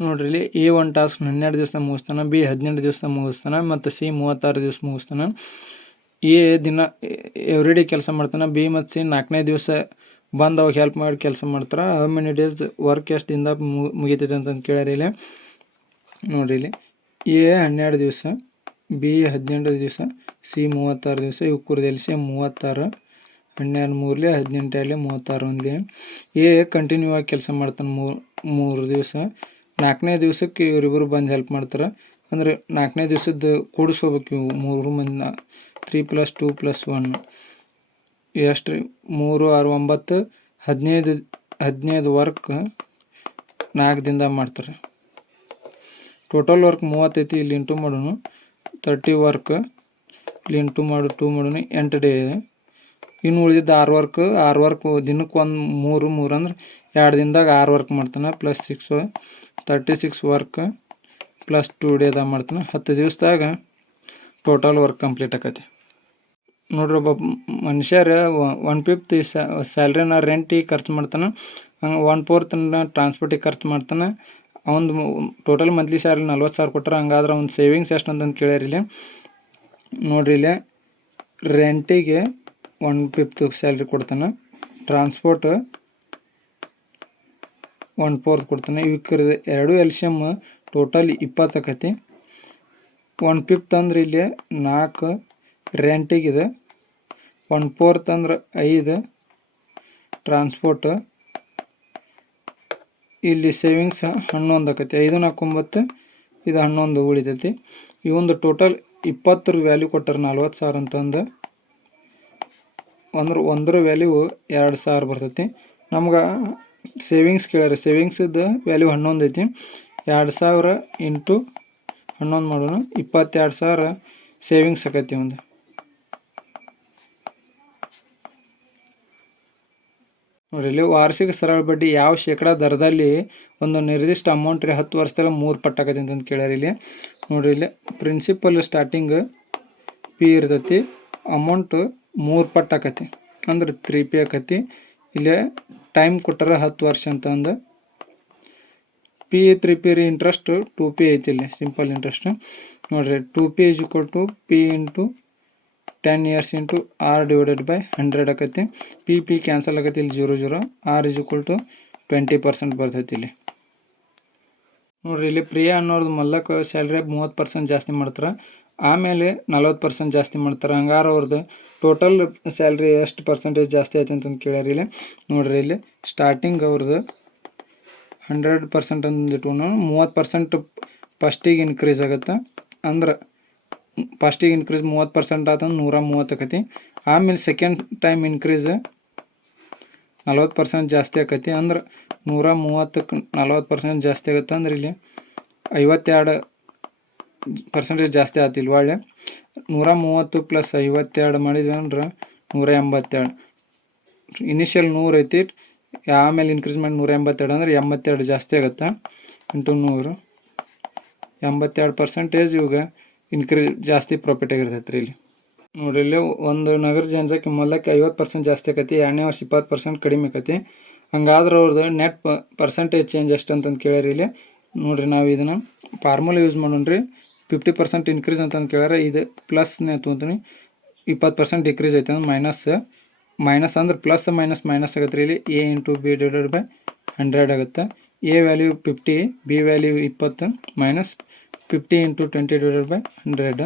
ನೋಡ್ರಿ ಇಲ್ಲಿ A one task ಹನ್ನೆರಡು ದಿವಸ ಮುಗಿಸ್ತಾನೆ ಬಿ ಹದಿನೆಂಟು ದಿವಸ ಮುಗಿಸ್ತಾನೆ, ಮತ್ತು ಸಿ ಮೂವತ್ತಾರು ದಿವಸ ಮುಗಿಸ್ತಾನೆ. ಎ ದಿನ ಎವ್ರಿ ಡೇ ಕೆಲಸ ಮಾಡ್ತಾನೆ ಬಿ ಮತ್ತು ಸಿ ನಾಲ್ಕನೇ ದಿವಸ ಬಂದು ಅವಾಗ ಹೆಲ್ಪ್ ಮಾಡಿ ಕೆಲಸ ಮಾಡ್ತಾರೆ. ಹೌ ಮೆನಿ ಡೇಸ್ ವರ್ಕ್ ಎಷ್ಟು ದಿನದಾಗ ಮುಗಿತೈತೆ ಅಂತಂದು ಕೇಳ್ಯಾರ ಇಲ್ಲಿ. ನೋಡ್ರಿ ಇಲ್ಲಿ ಎ ಹನ್ನೆರಡು ದಿವಸ ಬಿ ಹದಿನೆಂಟು ದಿವಸ ಸಿ ಮೂವತ್ತಾರು ದಿವಸ ಇವು ಕುರ್ದಲ್ಲಿ ಸಿ ಮೂವತ್ತಾರು, ಹನ್ನೆರಡು ಮೂರಲಿ ಹದಿನೆಂಟು ಅಲ್ಲಿ ಮೂವತ್ತಾರು ಒಂದೇ. ಎ ಕಂಟಿನ್ಯೂ ಆಗಿ ಕೆಲಸ ಮಾಡ್ತಾನೆ ಮೂರು ಮೂರು ದಿವಸ. ನಾಲ್ಕನೇ ದಿವ್ಸಕ್ಕೆ ಇವರಿಬ್ಬರು ಬಂದು ಹೆಲ್ಪ್ ಮಾಡ್ತಾರೆ. ಅಂದ್ರೆ ನಾಲ್ಕನೇ ದಿವ್ಸದ್ದು ಕೂಡಿಸ್ಕೋಬೇಕು ಇವು ಮೂರು ಮಂದಿನ. Three plus two plus one ಎಷ್ಟು ರೀ ಮೂರು, ಆರು, ಒಂಬತ್ತು, ಹದಿನೈದು ಹದಿನೈದು ವರ್ಕ್ ನಾಲ್ಕು ದಿನದಾಗ ಮಾಡ್ತಾರೆ. ಟೋಟಲ್ ವರ್ಕ್ ಮೂವತ್ತೈತಿ ಇಲ್ಲಿ ಇಂಟು ಮಾಡೋಣ ತರ್ಟಿ ವರ್ಕ್ ಇಲ್ಲಿ ಇಂಟು ಮಾಡು ಟೂ ಮಾಡೋಣ ಎಂಟು ಡೇ ಇನ್ನು ಉಳಿದಿದ್ದು ಆರು ವರ್ಕ್ ಆರು ವರ್ಕ್ ದಿನಕ್ಕೆ ಒಂದು ಮೂರು ಮೂರು ಅಂದ್ರೆ ಎರಡು ದಿನದಾಗ ಆರು ವರ್ಕ್ ಮಾಡ್ತಾನೆ plus six thirty six work plus two ಡೇದಾಗ ಮಾಡ್ತಾನೆ. ಹತ್ತು ದಿವಸದಾಗ ಟೋಟಲ್ ವರ್ಕ್ ಕಂಪ್ಲೀಟ್ ಆಕೈತಿ. ನೋಡ್ರಿ ಒಬ್ಬ ಮನುಷ್ಯರ ಒನ್ ಫಿಫ್ತ್ ಸ್ಯಾಲ್ರಿನ ರೆಂಟಿಗೆ ಖರ್ಚು ಮಾಡ್ತಾನೆ, ಹಂಗೆ ಒನ್ ಫೋರ್ತನ್ನ ಟ್ರಾನ್ಸ್ಪೋರ್ಟಿಗೆ ಖರ್ಚು ಮಾಡ್ತಾನೆ. ಅವ್ನು ಟೋಟಲ್ ಮಂತ್ಲಿ ಸ್ಯಾಲ್ರಿ ನಲ್ವತ್ತು ಸಾವಿರ ಕೊಟ್ಟರೆ ಹಂಗಾದ್ರೆ ಅವ್ನು ಸೇವಿಂಗ್ಸ್ ಎಷ್ಟು ಅಂತಂದು ಕೇಳ್ಯಾರ ಇಲ್ಲಿ. ನೋಡ್ರಿ ಇಲ್ಲಿ ರೆಂಟಿಗೆ ಒನ್ ಫಿಫ್ತ್ ಸ್ಯಾಲ್ರಿ ಕೊಡ್ತಾನೆ. ಟ್ರಾನ್ಸ್ಪೋರ್ಟ್ ಒನ್ ಫೋರ್ತ್ ಕೊಡ್ತಾನೆ. ಇವಕ್ಕೆ ಎರಡು ಎಲ್ ಸಿ ಎಂ ಟೋಟಲ್ ಇಪ್ಪತ್ತು ಆಕೈತಿ. ಒನ್ ಫಿಫ್ತ್ ಅಂದ್ರೆ ಇಲ್ಲಿ ನಾಲ್ಕು ರೆಂಟಿಗಿದೆ ಒನ್ ಫೋರ್ತ್ ಅಂದ್ರೆ ಐದು ಟ್ರಾನ್ಸ್ಪೋರ್ಟ್ ಇಲ್ಲಿ ಸೇವಿಂಗ್ಸ್ ಹನ್ನೊಂದು ಆಕೈತಿ. ಐದು ನಾಲ್ಕು ಒಂಬತ್ತು, ಇದು ಹನ್ನೊಂದು ಉಳಿತೈತಿ. ಈ ಒಂದು ಟೋಟಲ್ ಇಪ್ಪತ್ತರ ವ್ಯಾಲ್ಯೂ ಕೊಟ್ಟಾರೆ ನಲ್ವತ್ತು ಸಾವಿರ ಅಂತಂದು. ಅಂದ್ರೆ ಒಂದರ ವ್ಯಾಲ್ಯೂ ಎರಡು ಸಾವಿರ ಬರ್ತೈತಿ. ನಮ್ಗೆ ಸೇವಿಂಗ್ಸ್ ಕೇಳ್ಯಾರ ಸೇವಿಂಗ್ಸದ್ದು ವ್ಯಾಲ್ಯೂ ಹನ್ನೊಂದು ಐತಿ. ಎರಡು ಸಾವಿರ ಇಂಟು ಹನ್ನೊಂದು ಮಾಡೋಣ, ಇಪ್ಪತ್ತೆರಡು ಸಾವಿರ ಸೇವಿಂಗ್ಸ್ ಆಕೈತಿ ಒಂದು ನೋಡ್ರಿ, ಇಲ್ಲಿ ವಾರ್ಷಿಕ ಸರಳ ಬಡ್ಡಿ ಯಾವ ಶೇಕಡ ದರದಲ್ಲಿ ಒಂದು ನಿರ್ದಿಷ್ಟ ಅಮೌಂಟ್ ರೀ ಹತ್ತು ವರ್ಷದಲ್ಲಿ ಮೂರು ಪಟ್ಟು ಆಕೈತಿ ಅಂತಂದು ಕೇಳ್ಯಾರ ಇಲ್ಲಿ. ನೋಡ್ರಿ, ಇಲ್ಲಿ ಪ್ರಿನ್ಸಿಪಲ್ ಸ್ಟಾರ್ಟಿಂಗ್ ಪಿ ಇರ್ತೈತಿ ಅಮೌಂಟು ಮೂರು ಪಟ್ಟು ಆಕತಿ. ಅಂದ್ರೆ ತ್ರೀ ಪಿ ಆಕತಿ. ಇಲ್ಲೇ ಟೈಮ್ ಕೊಟ್ಟಾರ ಹತ್ತು ವರ್ಷ ಅಂತಂದು ಪಿ ತ್ರೀ ಪಿ ರೀ ಇಂಟ್ರೆಸ್ಟ್ ಟು ಪಿ ಐತಿ ಇಲ್ಲಿ ಸಿಂಪಲ್ ಇಂಟ್ರೆಸ್ಟ್ ನೋಡ್ರಿ two P is equal to P into ten years into R divided by hundred ಆಕತಿ. ಪಿ ಪಿ ಕ್ಯಾನ್ಸಲ್ ಆಗತ್ತೆ ಇಲ್ಲಿ zero zero R is equal to twenty percent ಬರ್ತೈತಿ ಇಲ್ಲಿ. ನೋಡ್ರಿ, ಇಲ್ಲಿ ಪ್ರಿಯಾ ಅನ್ನೋರ್ದು ಮಲ್ಲಕ್ಕೆ ಸ್ಯಾಲ್ರಿ ಮೂವತ್ತು ಪರ್ಸೆಂಟ್ ಜಾಸ್ತಿ ಮಾಡ್ತಾರೆ. ಆಮೇಲೆ ನಲ್ವತ್ತು ಪರ್ಸೆಂಟ್ ಜಾಸ್ತಿ ಮಾಡ್ತಾರೆ. ಹಂಗಾರ ಅವ್ರದ್ದು ಟೋಟಲ್ ಸ್ಯಾಲ್ರಿ ಎಷ್ಟು ಪರ್ಸೆಂಟೇಜ್ ಜಾಸ್ತಿ ಆಯ್ತು ಅಂತಂದು ಕೇಳ್ಯಾರ ಇಲ್ಲಿ. ನೋಡ್ರಿ ಇಲ್ಲಿ ಸ್ಟಾರ್ಟಿಂಗ್ ಅವ್ರದ್ದು ಹಂಡ್ರೆಡ್ ಪರ್ಸೆಂಟ್ ಅಂದು ಇಟ್ಕೊಂಡು ಮೂವತ್ತು ಪರ್ಸೆಂಟ್ ಫಸ್ಟಿಗೆ ಇನ್ಕ್ರೀಸ್ ಆಗುತ್ತೆ. ಅಂದ್ರೆ ಫಸ್ಟಿಗೆ ಇನ್ಕ್ರೀಸ್ ಮೂವತ್ತು ಪರ್ಸೆಂಟ್ ಆತಂದ್ರೆ ನೂರ ಮೂವತ್ತು ಆಕತಿ. ಆಮೇಲೆ ಸೆಕೆಂಡ್ ಟೈಮ್ ಇನ್ಕ್ರೀಸ್ ನಲ್ವತ್ತು ಪರ್ಸೆಂಟ್ ಜಾಸ್ತಿ ಆಕತಿ. ಅಂದ್ರೆ ನೂರ ಮೂವತ್ತಕ್ಕೆ ನಲ್ವತ್ತು ಪರ್ಸೆಂಟ್ ಜಾಸ್ತಿ ಆಗುತ್ತೆ. ಅಂದ್ರೆ ಇಲ್ಲಿ ಐವತ್ತೆರಡು ಪರ್ಸೆಂಟೇಜ್ ಜಾಸ್ತಿ ಆತಿಲ್ಲ ಒಳ್ಳೆ ನೂರ ಮೂವತ್ತು ಪ್ಲಸ್ ಐವತ್ತೆರಡು ಮಾಡಿದ್ವಿ ಅಂದ್ರೆ ನೂರ ಎಂಬತ್ತೆರಡು. ಇನಿಷಿಯಲ್ ನೂರು ಐತಿ, ಆಮೇಲೆ ಇನ್ಕ್ರೀಸ್ಮೆಂಟ್ ನೂರ ಎಂಬತ್ತೆರಡು ಅಂದ್ರೆ ಎಂಬತ್ತೆರಡು ಜಾಸ್ತಿ ಆಗುತ್ತೆ? ಇಂಟು ನೂರು. ಎಂಬತ್ತೆರಡು ಪರ್ಸೆಂಟೇಜ್ ಇವಾಗ ಇನ್ಕ್ರೀಸ್ ಜಾಸ್ತಿ ಪ್ರಾಫಿಟ್ ಆಗಿರ್ತೈತೆ ರೀ ಇಲ್ಲಿ. ನೋಡ್ರಿ ಇಲ್ಲಿ ಒಂದು ನಗರ ಜನಸಕ್ಕೆ ಮೊದಲಕ್ಕೆ ಐವತ್ತು ಪರ್ಸೆಂಟ್ ಜಾಸ್ತಿ ಆಗತ್ತೆ ಎರಡನೇ ವರ್ಷ ಇಪ್ಪತ್ತು ಪರ್ಸೆಂಟ್ ಕಡಿಮೆ ಆಕತಿ. ಹಂಗಾದ್ರೆ ಅವ್ರದ್ದು ನೆಟ್ ಪರ್ಸೆಂಟೇಜ್ ಚೇಂಜ್ ಎಷ್ಟು ಅಂತಂದು ಕೇಳಿರಿ ಇಲ್ಲಿ. ನೋಡ್ರಿ ನಾವು ಇದನ್ನು ಫಾರ್ಮುಲಾ ಯೂಸ್ ಮಾಡೋಣ ರೀ ಫಿಫ್ಟಿ ಪರ್ಸೆಂಟ್ ಇನ್ಕ್ರೀಸ್ ಅಂತಂದು ಕೇಳ್ಯಾರ, ಇದು ಪ್ಲಸ್ನೇ ತೊಗೊಂತೀನಿ ಇಪ್ಪತ್ತು ಪರ್ಸೆಂಟ್ ಡಿಕ್ರೀಸ್ ಐತೆ ಅಂದ್ರೆ ಮೈನಸ್ ಮೈನಸ್ ಅಂದ್ರೆ ಪ್ಲಸ್ ಮೈನಸ್ ಮೈನಸ್ ಆಗುತ್ತೆ ರೀ ಇಲ್ಲಿ. A into B divided by hundred ಆಗುತ್ತೆ. A value fifty B value ಇಪ್ಪತ್ತು minus fifty into twenty divided by hundred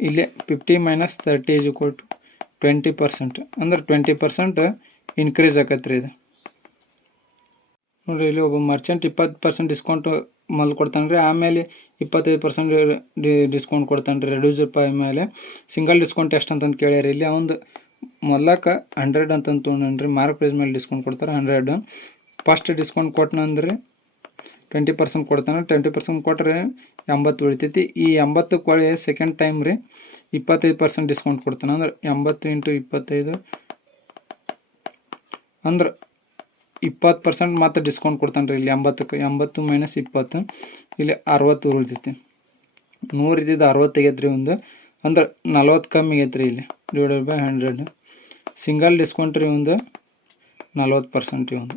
ಇಲ್ಲಿ fifty minus thirty is equal to twenty percent ಅಂದ್ರೆ twenty percent increase ಆಕತ್ತೆ ರೀ ಇದು. ನೋಡಿರಿ, ಇಲ್ಲಿ ಒಬ್ಬ ಮರ್ಚೆಂಟ್ ಇಪ್ಪತ್ತು ಪರ್ಸೆಂಟ್ ಡಿಸ್ಕೌಂಟ್ ಮಲ್ ಕೊಡ್ತಾನೆ ರೀ ಆಮೇಲೆ ಇಪ್ಪತ್ತೈದು ಪರ್ಸೆಂಟ್ ಡಿಸ್ಕೌಂಟ್ ಕೊಡ್ತಾನೆ ರೀ ರೆಡ್ಯೂಸ್ ರೂಪಾಯಿ ಮೇಲೆ ಸಿಂಗಲ್ ಡಿಸ್ಕೌಂಟ್ ಎಷ್ಟು ಅಂತಂದು ಕೇಳ್ಯಾರಿ ಇಲ್ಲಿ. ಅವಂದು ಮೊದಲಕ್ಕ ಹಂಡ್ರೆಡ್ ಅಂತಂದು ತೊಗೊಂಡ್ರಿ ಮಾರ್ಕ್ ಪ್ರೈಸ್ ಮೇಲೆ ಡಿಸ್ಕೌಂಟ್ ಕೊಡ್ತಾರೆ ಹಂಡ್ರೆಡ್ ಫಸ್ಟ್ ಡಿಸ್ಕೌಂಟ್ ಕೊಟ್ಟನಂದ್ರೆ ಟ್ವೆಂಟಿ ಪರ್ಸೆಂಟ್ ಕೊಡ್ತಾನೆ. ಟ್ವೆಂಟಿ ಪರ್ಸೆಂಟ್ ಕೊಟ್ಟರೆ ಎಂಬತ್ತು ಉಳಿತೈತಿ. ಈ ಎಂಬತ್ತು ಕೊಳೆ ಸೆಕೆಂಡ್ ಟೈಮ್ ರೀ ಇಪ್ಪತ್ತೈದು ಪರ್ಸೆಂಟ್ ಡಿಸ್ಕೌಂಟ್ ಕೊಡ್ತಾನೆ. ಅಂದ್ರೆ ಎಂಬತ್ತು ಇಂಟು ಇಪ್ಪತ್ತೈದು ಅಂದ್ರೆ ಇಪ್ಪತ್ತು ಪರ್ಸೆಂಟ್ ಮಾತ್ರ ಡಿಸ್ಕೌಂಟ್ ಕೊಡ್ತಾನೆ ರೀ ಇಲ್ಲಿ ಎಂಬತ್ತಕ್ಕೆ ಎಂಬತ್ತು ಮೈನಸ್ ಇಪ್ಪತ್ತು, ಇಲ್ಲಿ ಅರವತ್ತು ಉಳಿತೈತಿ ನೂರು ಇದ್ದಿದ್ದು ಅರವತ್ತು ತೆಗೆದ್ರಿ ಒಂದು, ಅಂದ್ರೆ ನಲ್ವತ್ತು ಕಮ್ಮಿ ಆಗೈತೆ ರೀ ಇಲ್ಲಿ divided by hundred single discount ರೀ ಒಂದು, ನಲ್ವತ್ತು ಪರ್ಸೆಂಟ್ ರೀ ಒಂದು.